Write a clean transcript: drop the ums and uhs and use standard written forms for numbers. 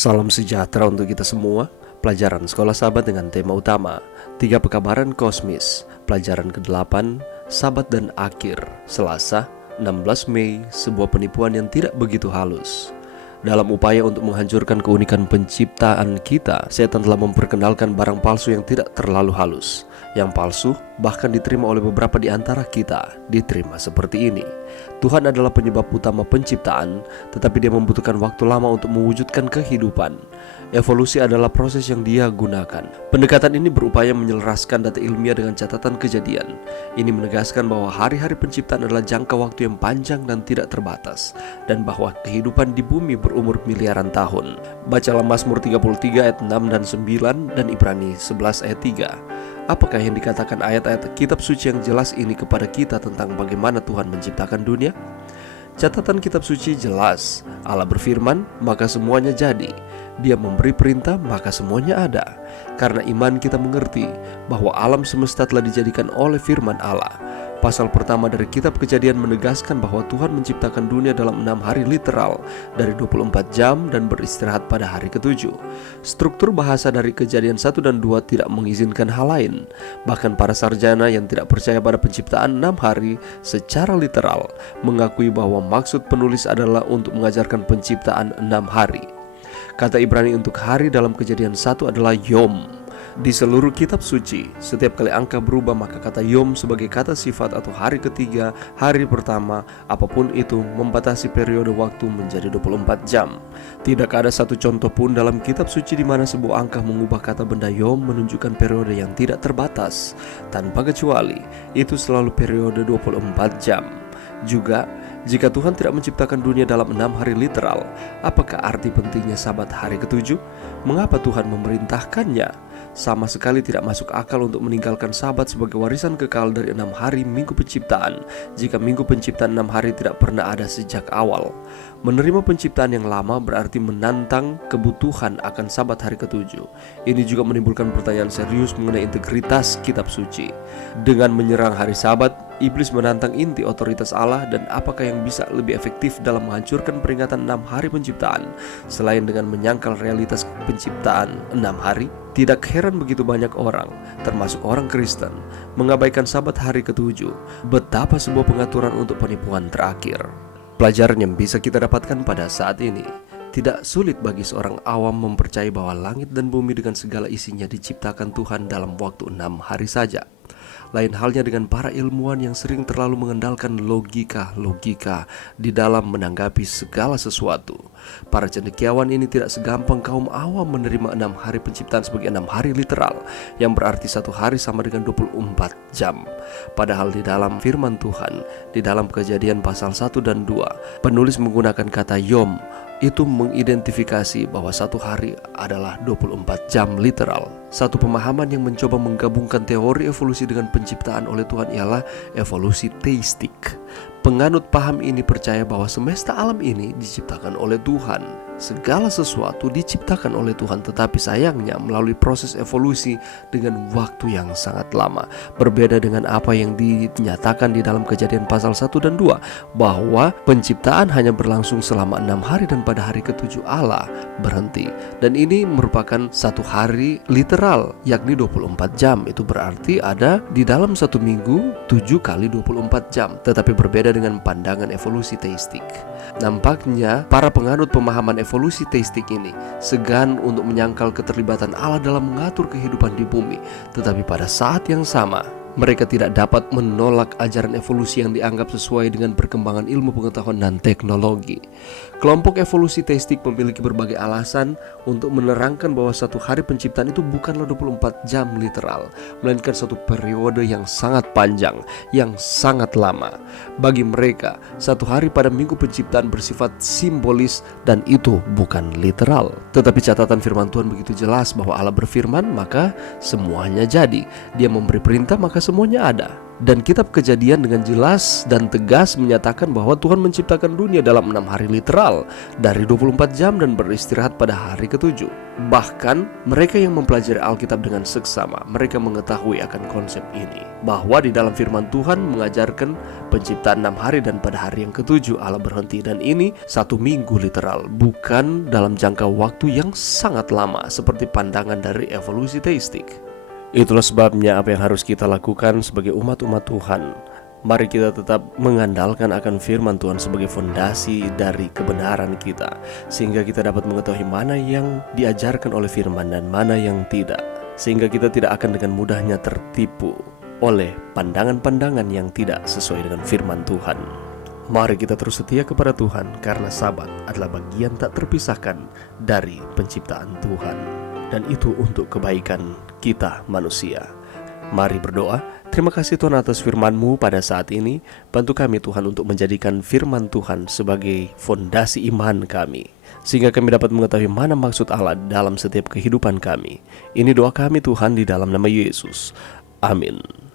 Salam sejahtera untuk kita semua. Pelajaran Sekolah Sahabat dengan tema utama 3 Pekabaran Kosmis. Pelajaran ke-8, Sabat dan Akhir. Selasa, 16 Mei, sebuah penipuan yang tidak begitu halus. Dalam upaya untuk menghancurkan keunikan penciptaan kita, setan telah memperkenalkan barang palsu yang tidak terlalu halus. Yang palsu bahkan diterima oleh beberapa di antara kita, diterima seperti ini. Tuhan adalah penyebab utama penciptaan, tetapi Dia membutuhkan waktu lama untuk mewujudkan kehidupan. Evolusi adalah proses yang Dia gunakan. Pendekatan ini berupaya menyelaraskan data ilmiah dengan catatan kejadian. Ini menegaskan bahwa hari-hari penciptaan adalah jangka waktu yang panjang dan tidak terbatas, dan bahwa kehidupan di bumi berumur miliaran tahun. Bacalah Mazmur 33 ayat 6 dan 9 dan Ibrani 11 ayat 3. Apakah yang dikatakan ayat-ayat kitab suci yang jelas ini kepada kita tentang bagaimana Tuhan menciptakan dunia? Catatan kitab suci jelas, Allah berfirman, maka semuanya jadi. Dia memberi perintah, maka semuanya ada. Karena iman kita mengerti bahwa alam semesta telah dijadikan oleh firman Allah. Pasal pertama dari kitab Kejadian menegaskan bahwa Tuhan menciptakan dunia dalam 6 hari literal dari 24 jam dan beristirahat pada hari ke-7. Struktur bahasa dari Kejadian 1 dan 2 tidak mengizinkan hal lain. Bahkan para sarjana yang tidak percaya pada penciptaan 6 hari secara literal mengakui bahwa maksud penulis adalah untuk mengajarkan penciptaan 6 hari. Kata Ibrani untuk hari dalam Kejadian 1 adalah yom. Di seluruh kitab suci, setiap kali angka berubah maka kata yom sebagai kata sifat atau hari ketiga, hari pertama, apapun itu membatasi periode waktu menjadi 24 jam. Tidak ada satu contoh pun dalam kitab suci di mana sebuah angka mengubah kata benda yom menunjukkan periode yang tidak terbatas. Tanpa kecuali, itu selalu periode 24 jam. Juga, jika Tuhan tidak menciptakan dunia dalam 6 hari literal, apakah arti pentingnya sabat hari ke-7? Mengapa Tuhan memerintahkannya? Sama sekali tidak masuk akal untuk meninggalkan sabat sebagai warisan kekal dari 6 hari minggu penciptaan, jika minggu penciptaan 6 hari tidak pernah ada sejak awal. Menerima penciptaan yang lama berarti menantang kebutuhan akan sabat hari ke-7. Ini juga menimbulkan pertanyaan serius mengenai integritas kitab suci. Dengan menyerang hari sabat, iblis menantang inti otoritas Allah, dan apakah yang bisa lebih efektif dalam menghancurkan peringatan 6 hari penciptaan selain dengan menyangkal realitas penciptaan 6 hari? Tidak heran begitu banyak orang, termasuk orang Kristen, mengabaikan sabat hari ke-7. Betapa sebuah pengaturan untuk penipuan terakhir. Pelajaran yang bisa kita dapatkan pada saat ini: tidak sulit bagi seorang awam mempercayai bahwa langit dan bumi dengan segala isinya diciptakan Tuhan dalam waktu 6 hari saja. Lain halnya dengan para ilmuwan yang sering terlalu mengandalkan logika di dalam menanggapi segala sesuatu. Para cendekiawan ini tidak segampang kaum awam menerima 6 hari penciptaan sebagai 6 hari literal, yang berarti 1 hari sama dengan 24 jam. Padahal di dalam firman Tuhan, di dalam Kejadian pasal 1 dan 2, penulis menggunakan kata yom. Itu mengidentifikasi bahwa 1 hari adalah 24 jam literal. Satu pemahaman yang mencoba menggabungkan teori evolusi dengan penciptaan oleh Tuhan ialah evolusi teistik. Penganut paham ini percaya bahwa semesta alam ini diciptakan oleh Tuhan. Segala sesuatu diciptakan oleh Tuhan, tetapi sayangnya melalui proses evolusi dengan waktu yang sangat lama. Berbeda dengan apa yang dinyatakan di dalam Kejadian pasal 1 dan 2, bahwa penciptaan hanya berlangsung selama 6 hari dan pada hari ke-7 Allah berhenti. Dan ini merupakan 1 hari literal, yakni 24 jam. Itu berarti ada di dalam 1 minggu 7 kali 24 jam. Tetapi berbeda dengan pandangan evolusi teistik. Nampaknya para penganut pemahaman evolusi teistik ini segan untuk menyangkal keterlibatan Allah dalam mengatur kehidupan di bumi. Tetapi pada saat yang sama, mereka tidak dapat menolak ajaran evolusi yang dianggap sesuai dengan perkembangan ilmu pengetahuan dan teknologi. Kelompok evolusi teistik memiliki berbagai alasan untuk menerangkan bahwa 1 hari penciptaan itu bukanlah 24 jam literal, melainkan satu periode yang sangat panjang, yang sangat lama. Bagi mereka, 1 hari pada minggu penciptaan bersifat simbolis dan itu bukan literal. Tetapi catatan firman Tuhan begitu jelas bahwa Allah berfirman, maka semuanya jadi. Dia memberi perintah, maka semuanya ada. Dan kitab Kejadian dengan jelas dan tegas menyatakan bahwa Tuhan menciptakan dunia dalam 6 hari literal dari 24 jam dan beristirahat pada hari ke-7. Bahkan mereka yang mempelajari Alkitab dengan seksama, mereka mengetahui akan konsep ini, bahwa di dalam firman Tuhan mengajarkan penciptaan 6 hari dan pada hari yang ke-7 Allah berhenti. Dan ini 1 minggu literal, bukan dalam jangka waktu yang sangat lama seperti pandangan dari evolusi teistik. Itulah sebabnya apa yang harus kita lakukan sebagai umat-umat Tuhan. Mari kita tetap mengandalkan akan firman Tuhan sebagai fondasi dari kebenaran kita, sehingga kita dapat mengetahui mana yang diajarkan oleh firman dan mana yang tidak, sehingga kita tidak akan dengan mudahnya tertipu oleh pandangan-pandangan yang tidak sesuai dengan firman Tuhan. Mari kita terus setia kepada Tuhan, karena Sabat adalah bagian tak terpisahkan dari penciptaan Tuhan, dan itu untuk kebaikan kita manusia. Mari berdoa. Terima kasih Tuhan atas firman-Mu pada saat ini. Bantu kami Tuhan untuk menjadikan firman Tuhan sebagai fondasi iman kami, sehingga kami dapat mengetahui mana maksud Allah dalam setiap kehidupan kami. Ini doa kami Tuhan di dalam nama Yesus. Amin.